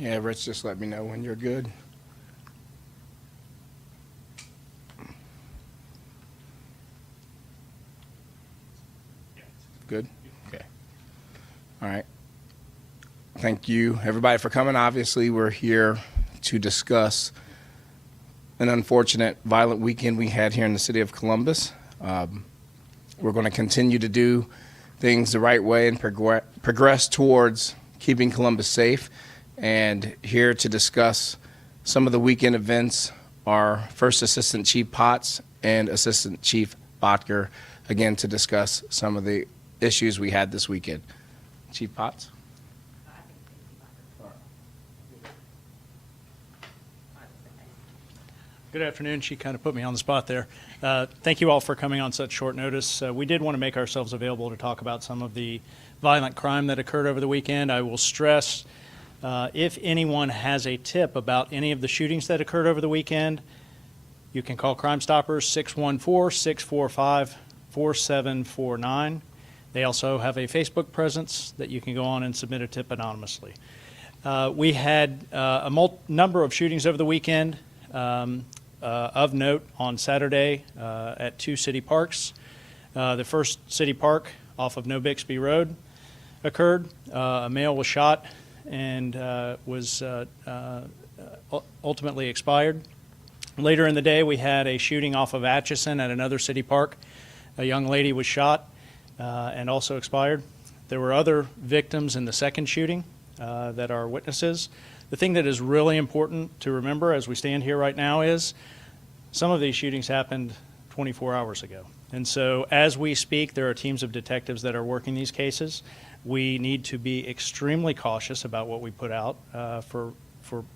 Yeah, Rich, just let me know when you're good. Good? Okay. All right. Thank you, everybody, for coming. Obviously, we're here to discuss an unfortunate violent weekend we had here in the city of Columbus. We're going to continue to do things the right way and progress towards keeping Columbus safe. And here to discuss some of the weekend events are First Assistant Chief Potts and Assistant Chief Botker, again to discuss some of the issues we had this weekend. Chief Potts? Good afternoon. She kind of put me on the spot there. Thank you all for coming on such short notice. We did want to make ourselves available to talk about some of the violent crime that occurred over the weekend. I will stress, if anyone has a tip about any of the shootings that occurred over the weekend, you can call Crime Stoppers 614-645-4749. They also have a Facebook presence that you can go on and submit a tip anonymously. We had a number of shootings over the weekend. Of note, on Saturday at two city parks. The first city park off of No Bixby Road occurred. A male was shot and was ultimately expired. Later in the day, we had a shooting off of Atchison at another city park. A young lady was shot and also expired. There were other victims in the second shooting that are witnesses. The thing that is really important to remember as we stand here right now is some of these shootings happened 24 hours ago. And so as we speak, there are teams of detectives that are working these cases. We need to be extremely cautious about what we put out for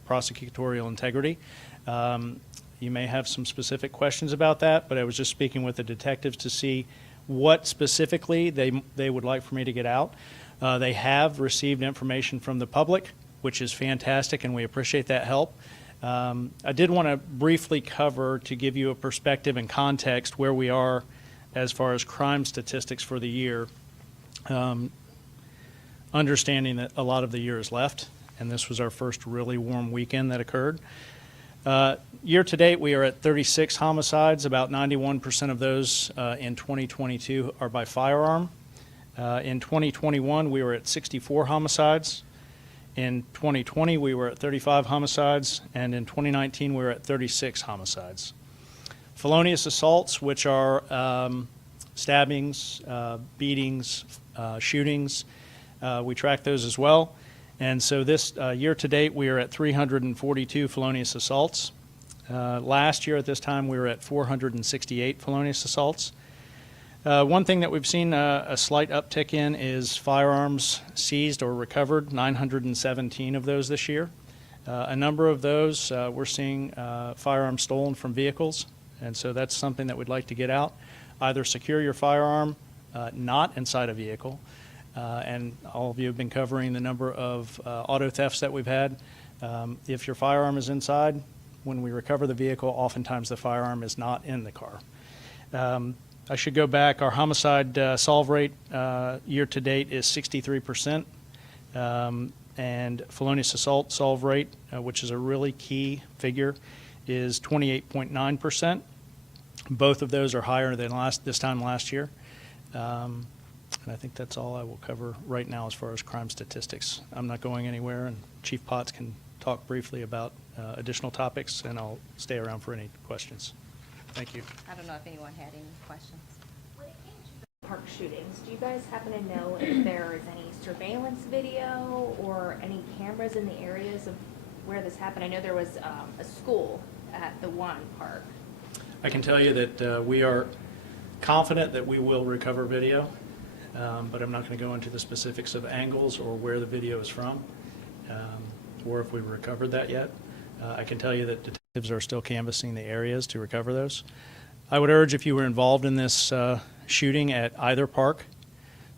prosecutorial integrity. You may have some specific questions about that, but I was just speaking with the detectives to see what specifically they would like for me to get out. They have received information from the public, which is fantastic, and we appreciate that help. I did want to briefly cover, to give you a perspective and context, where we are as far as crime statistics for the year, understanding that a lot of the year is left, and this was our first really warm weekend that occurred. Year to date, we are at 36 homicides. About 91% of those in 2022 are by firearm. In 2021, we were at 64 homicides. In 2020, we were at 35 homicides, and in 2019, we were at 36 homicides. Felonious assaults, which are stabbings, beatings, shootings, we track those as well. And so this year to date, we are at 342 felonious assaults. Last year at this time, we were at 468 felonious assaults. One thing that we've seen a slight uptick in is firearms seized or recovered, 917 of those this year. A number of those we're seeing firearms stolen from vehicles, and so that's something that we'd like to get out. Either secure your firearm not inside a vehicle, and all of you have been covering the number of auto thefts that we've had. If your firearm is inside, when we recover the vehicle, oftentimes the firearm is not in the car. I should go back. Our homicide solve rate year to date is 63%, and felonious assault solve rate, which is a really key figure, is 28.9%. Both of those are higher than this time last year. And I think that's all I will cover right now as far as crime statistics. I'm not going anywhere, and Chief Potts can talk briefly about additional topics, and I'll stay around for any questions. Thank you. I don't know if anyone had any questions. When it came to the park shootings, do you guys happen to know if there is any surveillance video or any cameras in the areas of where this happened? I know there was a school at the one park. I can tell you that we are confident that we will recover video, but I'm not going to go into the specifics of angles or where the video is from, or if we recovered that yet. I can tell you that detectives are still canvassing the areas to recover those. I would urge, if you were involved in this shooting at either park,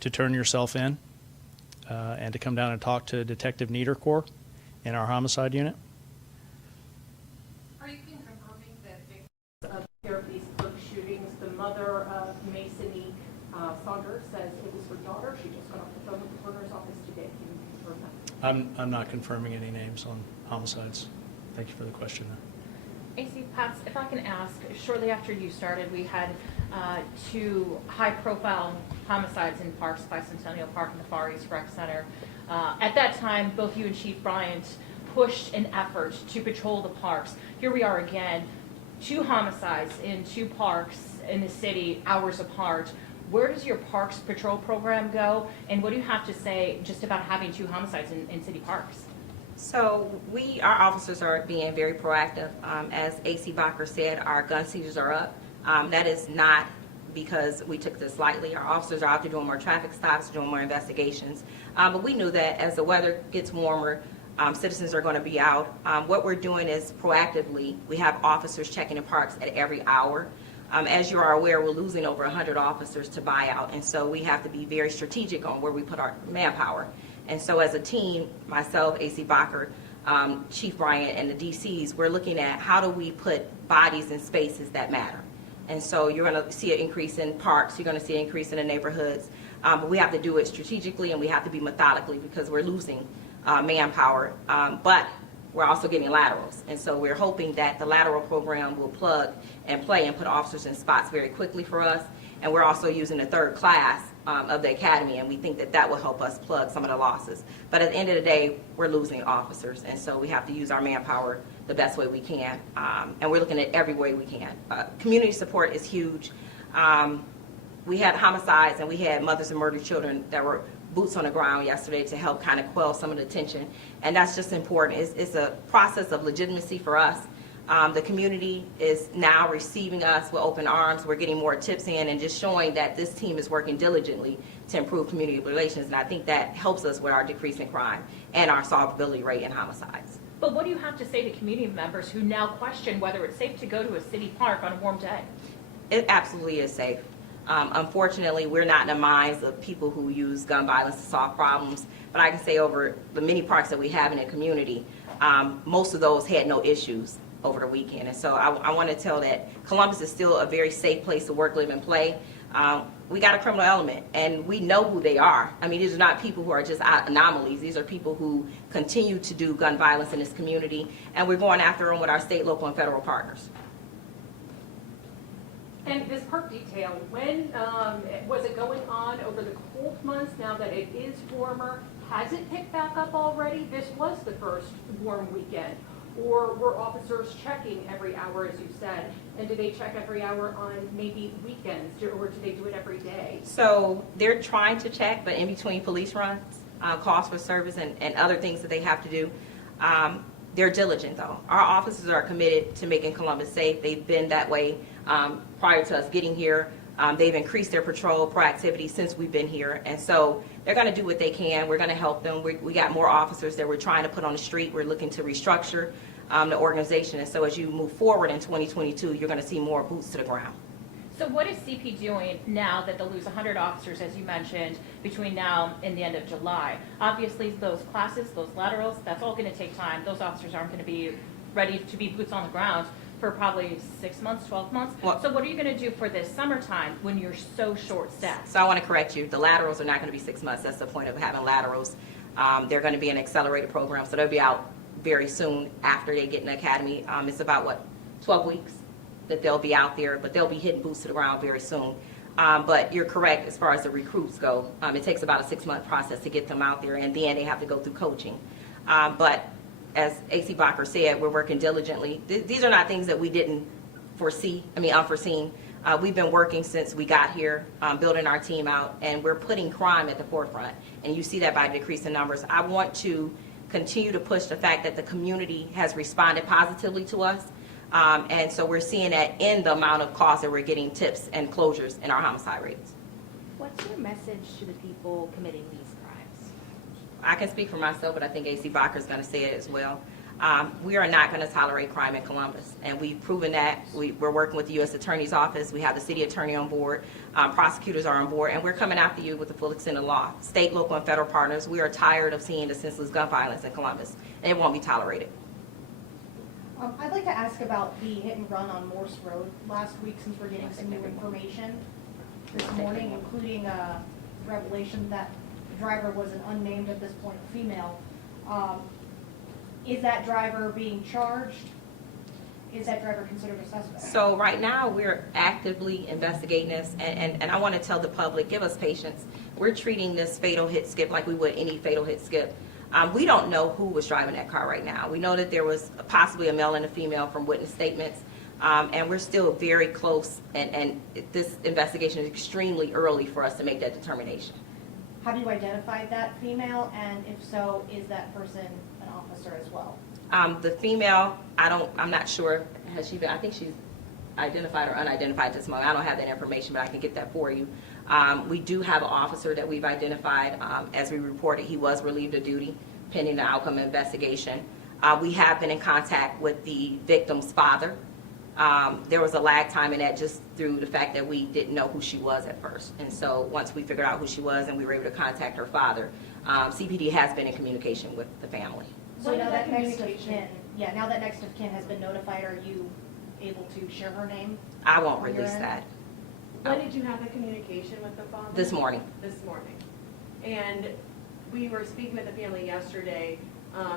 to turn yourself in and to come down and talk to Detective Niederkor in our homicide unit. Are you confirming that victims of pair of these book shootings, the mother of Mason Saunders says it was her daughter? She just got off the phone with the coroner's office today. Can you confirm that? I'm not confirming any names on homicides. Thank you for the question, though. AC Pats, if I can ask, shortly after you started, we had 2 high-profile homicides in parks, Bicentennial Park and the Far East Rec Center. At that time, both you and Chief Bryant pushed an effort to patrol the parks. Here we are again, 2 homicides in 2 parks in the city, hours apart. Where does your parks patrol program go, and what do you have to say just about having 2 homicides in city parks? So our officers are being very proactive. As AC Bacher said, our gun seizures are up. That is not because we took this lightly. Our officers are out there doing more traffic stops, doing more investigations. But we knew that as the weather gets warmer, citizens are going to be out. What we're doing is proactively, we have officers checking in parks at every hour. As you are aware, we're losing over 100 officers to buyout, and so we have to be very strategic on where we put our manpower. And so as a team, myself, AC Bacher, Chief Bryant, and the DCs, we're looking at how do we put bodies in spaces that matter. And so you're going to see an increase in parks, you're going to see an increase in the neighborhoods, but we have to do it strategically and we have to be methodically because we're losing manpower, but we're also getting laterals. And so we're hoping that the lateral program will plug and play and put officers in spots very quickly for us. And we're also using the 3rd class of the academy, and we think that that will help us plug some of the losses. But at the end of the day, we're losing officers, and so we have to use our manpower the best way we can. And we're looking at every way we can. Community support is huge. We had homicides, and we had mothers of murdered children that were boots on the ground yesterday to help kind of quell some of the tension. And that's just important. It's a process of legitimacy for us. The community is now receiving us with open arms. We're getting more tips in and just showing that this team is working diligently to improve community relations. And I think that helps us with our decrease in crime and our solvability rate in homicides. But what do you have to say to community members who now question whether it's safe to go to a city park on a warm day? It absolutely is safe. Unfortunately, we're not in the minds of people who use gun violence to solve problems. But I can say over the many parks that we have in the community, most of those had no issues over the weekend. And so I want to tell that Columbus is still a very safe place to work, live, and play. We got a criminal element, and we know who they are. I mean, these are not people who are just anomalies. These are people who continue to do gun violence in this community, and we're going after them with our state, local, and federal partners. And this park detail, when was it going on over the cold months? Now that it is warmer, has it picked back up already? This was the first warm weekend. Or were officers checking every hour, as you said? And do they check every hour on maybe weekends, or do they do it every day? So they're trying to check, but in between police runs, calls for service, and other things that they have to do, they're diligent, though. Our officers are committed to making Columbus safe. They've been that way prior to us getting here. They've increased their patrol proactivity since we've been here, and so they're going to do what they can. We're going to help them. We got more officers that we're trying to put on the street. We're looking to restructure the organization, and so as you move forward in 2022, you're going to see more boots to the ground. So what is CP doing now that they'll lose 100 officers, as you mentioned, between now and the end of July? Obviously, those classes, those laterals, that's all going to take time. Those officers aren't going to be ready to be boots on the ground for probably 6 months, 12 months. So what are you going to do for this summertime when you're so short-staffed? So I want to correct you. The laterals are not going to be 6 months. That's the point of having laterals. They're going to be an accelerated program, so they'll be out very soon after they get in the academy. It's about, 12 weeks that they'll be out there, but they'll be hitting boots to the ground very soon. But you're correct as far as the recruits go. It takes about a 6-month process to get them out there, and then they have to go through coaching. But as AC Bacher said, we're working diligently. These are not things that we didn't unforeseen. We've been working since we got here, building our team out, and we're putting crime at the forefront. And you see that by decreasing numbers. I want to continue to push the fact that the community has responded positively to us. And so we're seeing that in the amount of calls that we're getting, tips and closures in our homicide rates. What's your message to the people committing these crimes? I can speak for myself, but I think AC Bacher is going to say it as well. We are not going to tolerate crime in Columbus, and we've proven that. We're working with the U.S. Attorney's Office. We have the city attorney on board. Prosecutors are on board, and we're coming after you with the full extent of law. State, local, and federal partners, we are tired of seeing the senseless gun violence in Columbus, and it won't be tolerated. I'd like to ask about the hit and run on Morse Road last week, since we're getting some new information this morning, including a revelation that the driver was an unnamed, at this point, female. Is that driver being charged? Is that driver considered a suspect? So right now, we're actively investigating this, and I want to tell the public, give us patience. We're treating this fatal hit skip like we would any fatal hit skip. We don't know who was driving that car right now. We know that there was possibly a male and a female from witness statements, and we're still very close, and this investigation is extremely early for us to make that determination. Have you identified that female, and if so, is that person an officer as well? The female, I'm not sure, has she been, I think she's identified or unidentified at this moment. I don't have that information, but I can get that for you. We do have an officer that we've identified. As we reported, he was relieved of duty pending the outcome of investigation. We have been in contact with the victim's father. There was a lag time in that just through the fact that we didn't know who she was at first. And so once we figured out who she was and we were able to contact her father, CPD has been in communication with the family. So When now did that that next of communication- kin, now that next of kin has been notified, are you able to share her name? I won't On your release end? that When did you have the communication with the father? this morning. This morning. And we were speaking with the family yesterday.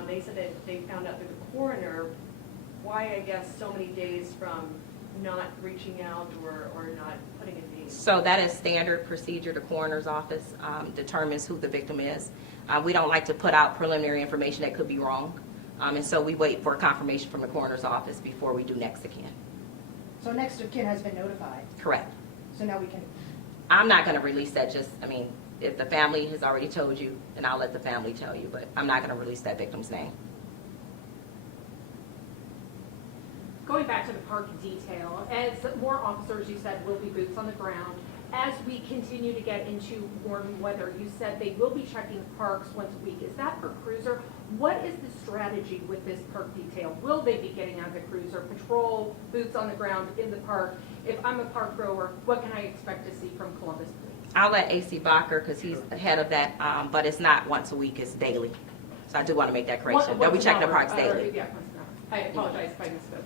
They said that they found out through the coroner why, I guess, so many days from not reaching out or not putting a name. So that is standard procedure. The coroner's office determines who the victim is. We don't like to put out preliminary information that could be wrong. And so we wait for confirmation from the coroner's office before we do next of kin. So next of kin has been notified, Correct. so now we can, I'm not going to release that. If the family has already told you, then I'll let the family tell you, but I'm not going to release that victim's name. Going back to the park detail, as more officers, you said, will be boots on the ground. As we continue to get into warm weather, you said they will be checking parks once a week. Is that per cruiser? What is the strategy with this park detail? Will they be getting out of the cruiser, patrol, boots on the ground in the park? If I'm a park rower, what can I expect to see from Columbus Police? I'll let AC Bacher, because he's the head of that, but it's not once a week, it's daily. So I do want to make that correction. They'll be Once checking the an parks hour, daily. yeah, once an hour. I apologize if I misspoke.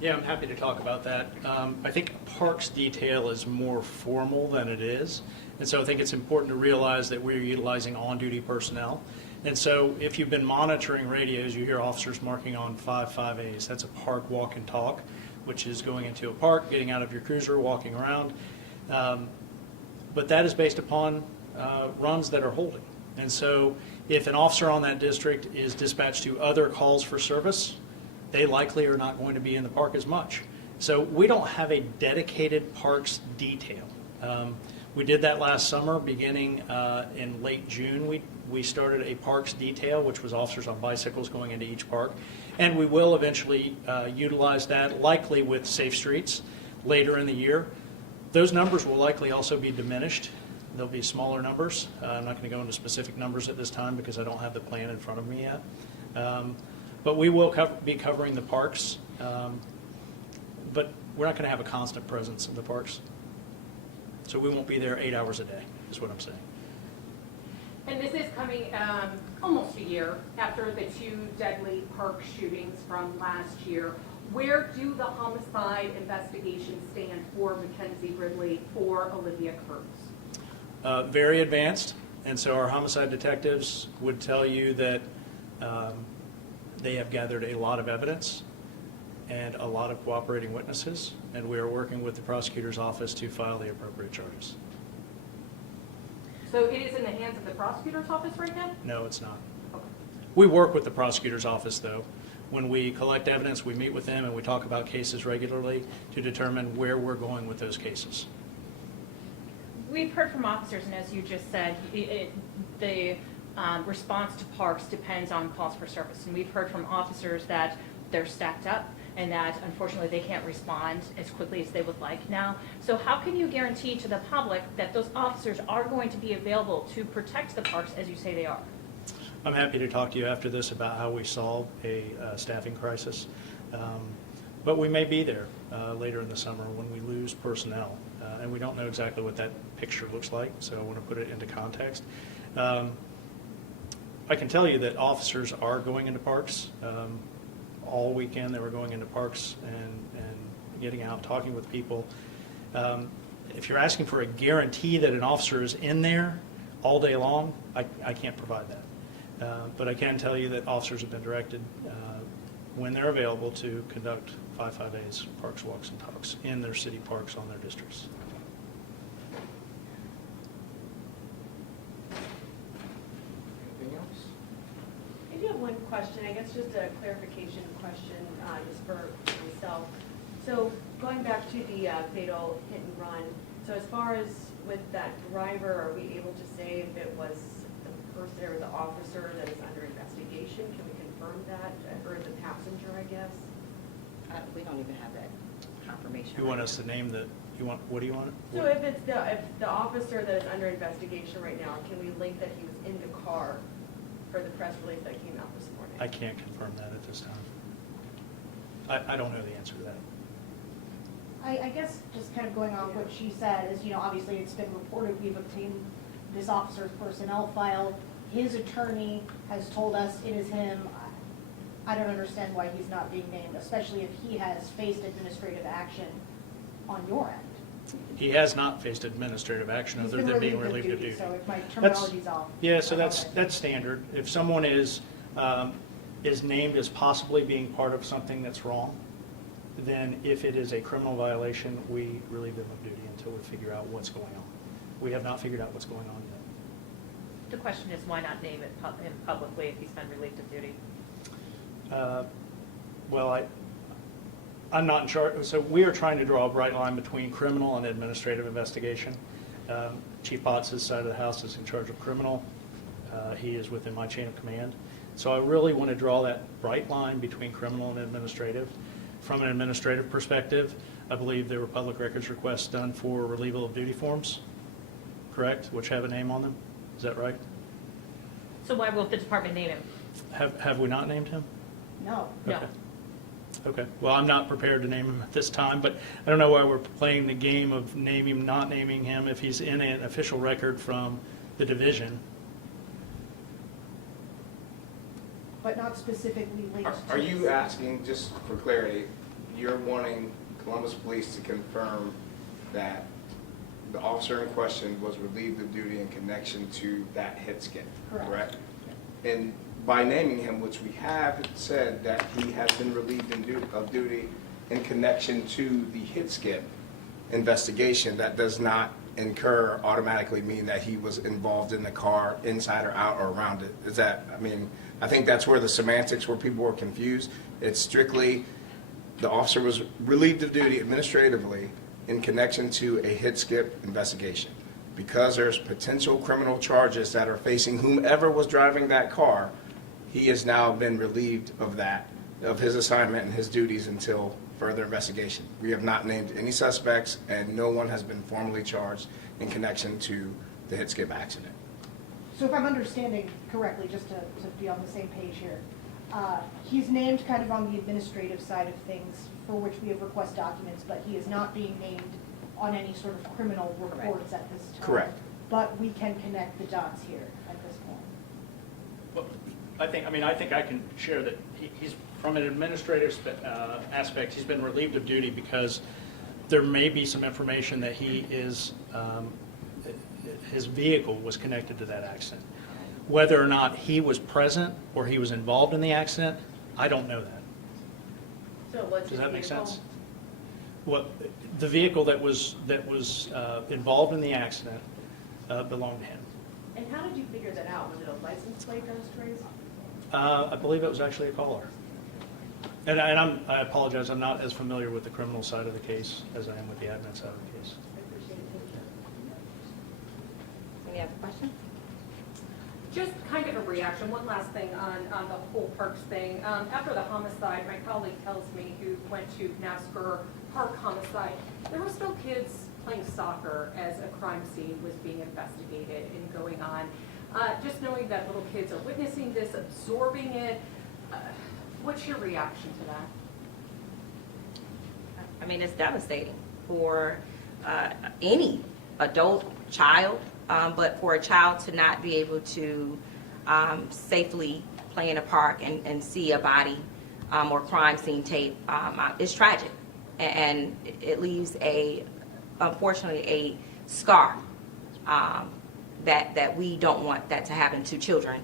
Yeah, I'm happy to talk about that. I think parks detail is more formal than it is. And so I think it's important to realize that we're utilizing on-duty personnel. And so if you've been monitoring radios, you hear officers marking on 5.5As. That's a park walk and talk, which is going into a park, getting out of your cruiser, walking around. But that is based upon runs that are holding. And so if an officer on that district is dispatched to other calls for service, they likely are not going to be in the park as much. So we don't have a dedicated parks detail. We did that last summer, beginning in late June. We started a parks detail, which was officers on bicycles going into each park. And we will eventually utilize that, likely with Safe Streets, later in the year. Those numbers will likely also be diminished. They'll be smaller numbers. I'm not going to go into specific numbers at this time because I don't have the plan in front of me yet. But we will be covering the parks, but we're not going to have a constant presence in the parks. So we won't be there 8 hours a day, is what I'm saying. And this is coming almost a year after the two deadly park shootings from last year. Where do the homicide investigations stand for Mackenzie Ridley, for Olivia Kurtz? Very advanced, and so our homicide detectives would tell you that they have gathered a lot of evidence and a lot of cooperating witnesses, and we are working with the prosecutor's office to file the appropriate charges. So it is in the hands of the prosecutor's office right now? No, it's not. Okay. We work with the prosecutor's office, though. When we collect evidence, we meet with them and we talk about cases regularly to determine where we're going with those cases. We've heard from officers, and as you just said, the response to parks depends on calls for service. And we've heard from officers that they're stacked up and that unfortunately they can't respond as quickly as they would like now. So how can you guarantee to the public that those officers are going to be available to protect the parks as you say they are? I'm happy to talk to you after this about how we solve a staffing crisis. But we may be there later in the summer when we lose personnel. And we don't know exactly what that picture looks like, so I want to put it into context. I can tell you that officers are going into parks. All weekend they were going into parks and getting out, talking with people. If you're asking for a guarantee that an officer is in there all day long, I can't provide that. But I can tell you that officers have been directed, when they're available, to conduct 5.5As, parks, walks, and talks in their city parks on their districts. Anything else? I do have one question, I guess just a clarification question, just for myself. So going back to the fatal hit and run, so as far as with that driver, are we able to say if it was the person or the officer that is under investigation? Can we confirm that, or the passenger, I guess? We don't even have that confirmation. You want us to name the, what do you want? So if it's if the officer that is under investigation right now, can we link that he was in the car for the press release that came out this morning? I can't confirm that at this time. I don't know the answer to that. I guess just kind of going on what she said is, obviously it's been reported, we've obtained this officer's personnel file. His attorney has told us it is him. I don't understand why he's not being named, especially if he has faced administrative action on your end. He has not faced administrative action He's other been than being relieved relieved of duty. So if my That's- terminology's off. Yeah, so I that's apologize. standard. If someone is named as possibly being part of something that's wrong, then if it is a criminal violation, we relieve them of duty until we figure out what's going on. We have not figured out what's going on yet. The question is, why not name him publicly if he's been relieved of duty? Well, I'm not in charge. So we are trying to draw a bright line between criminal and administrative investigation. Chief Potts' side of the house is in charge of criminal. He is within my chain of command. So I really want to draw that bright line between criminal and administrative. From an administrative perspective, I believe there were public records requests done for relieval of duty forms, correct, which have a name on them. Is that right? So why won't the department name him? Have we not named him? No. No. Okay. Okay. Well, I'm not prepared to name him at this time, but I don't know why we're playing the game of naming, not naming him if he's in an official record from the division. But not specifically linked to. Are you asking, just for clarity, you're wanting Columbus Police to confirm that the officer in question was relieved of duty in connection to that hit skip? Correct. And by naming him, which we have said that he has been relieved of duty in connection to the hit skip investigation, that does not automatically mean that he was involved in the car inside or out or around it. Is that, I think that's where the semantics, where people were confused. It's strictly the officer was relieved of duty administratively in connection to a hit skip investigation. Because there's potential criminal charges that are facing whomever was driving that car, he has now been relieved of that, of his assignment and his duties until further investigation. We have not named any suspects, and no one has been formally charged in connection to the hit skip accident. So if I'm understanding correctly, just to be on the same page here, he's named kind of on the administrative side of things for which we have request documents, but he is not being named on any sort of criminal reports at this time. Correct. But we can connect the dots here at this point. Well, I think I can share that he's, from an administrative aspect, he's been relieved of duty because there may be some information that he is, his vehicle was connected to that accident. Whether or not he was present or he was involved in the accident, I don't know that. So what's Does his that make vehicle? sense? What, the vehicle that was involved in the accident belonged to him. And how did you figure that out? Was it a license plate that was traced? I believe it was actually a caller. And I apologize, I'm not as familiar with the criminal side of the case as I am with the admin side of the case. I appreciate it, thank you. Any other questions? Just kind of a reaction, one last thing on the whole parks thing. After the homicide, my colleague tells me, who went to NASCAR Park homicide, there were still kids playing soccer as a crime scene was being investigated and going on. Just knowing that little kids are witnessing this, absorbing it, what's your reaction to that? It's devastating for any adult, child, but for a child to not be able to safely play in a park and see a body or crime scene tape is tragic. And it leaves unfortunately, a scar that we don't want that to happen to children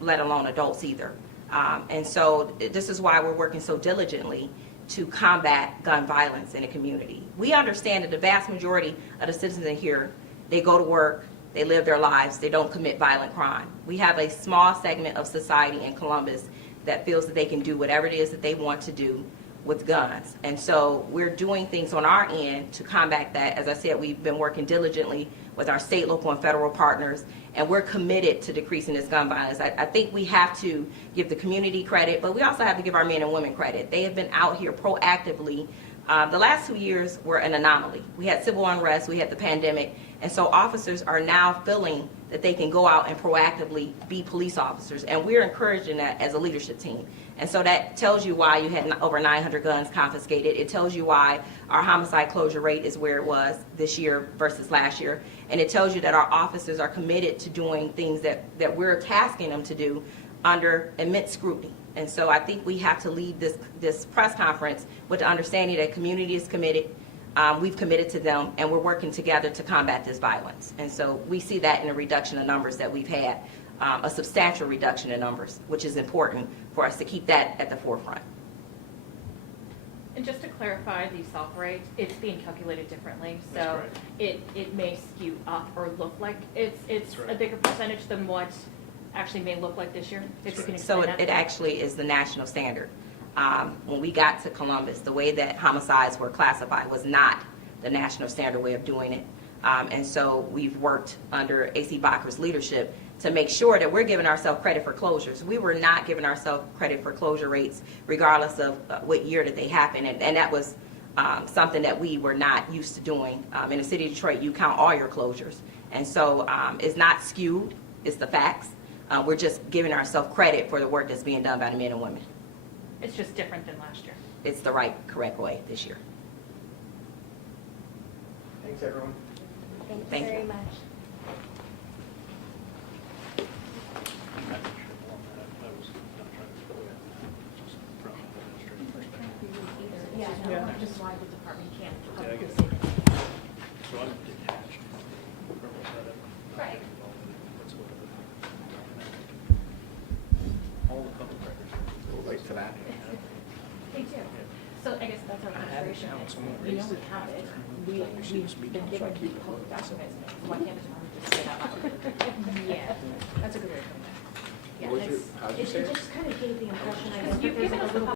let alone adults either. And so this is why we're working so diligently to combat gun violence in the community. We understand that the vast majority of the citizens in here, they go to work, they live their lives, they don't commit violent crime. We have a small segment of society in Columbus that feels that they can do whatever it is that they want to do with guns. And so we're doing things on our end to combat that. As I said, we've been working diligently with our state, local, and federal partners, and we're committed to decreasing this gun violence. I think we have to give the community credit, but we also have to give our men and women credit. They have been out here proactively. The last 2 years were an anomaly. We had civil unrest, we had the pandemic, and so officers are now feeling that they can go out and proactively be police officers, and we're encouraging that as a leadership team. And so that tells you why you had over 900 guns confiscated. It tells you why our homicide closure rate is where it was this year versus last year. And it tells you that our officers are committed to doing things that we're tasking them to do under immense scrutiny. And so I think we have to lead this press conference with the understanding that community is committed, we've committed to them, and we're working together to combat this violence. And so we see that in a reduction of numbers that we've had, a substantial reduction in numbers, which is important for us to keep that at the forefront. And just to clarify, the assault rate, it's being calculated differently. That's So correct. it may skew up or look like it's That's right. a bigger percentage than what actually may look like this year. If you can So explain that. it actually is the national standard. When we got to Columbus, the way that homicides were classified was not the national standard way of doing it. And so we've worked under AC Backer's leadership to make sure that we're giving ourselves credit for closures. We were not giving ourselves credit for closure rates regardless of what year that they happened. And that was something that we were not used to doing. In the city of Detroit, you count all your closures. And so it's not skewed, it's the facts. We're just giving ourselves credit for the work that's being done by the men and women. It's just different than last year. It's the right, correct way this year. Thanks, everyone. Thank you Thank you. very much. Yeah, no, just why the department can't publicly get say it. that. So I'm detached from what's that. Right. All the public records. We'll wait for that. They do. So I guess that's our frustration. We know we have it. We've been given the public documents. Why can't the department just say that out? Yeah, that's a good way of putting it. What was your- how'd you say it? It just kind of gave the impression, I guess, You've that there's given like a us the little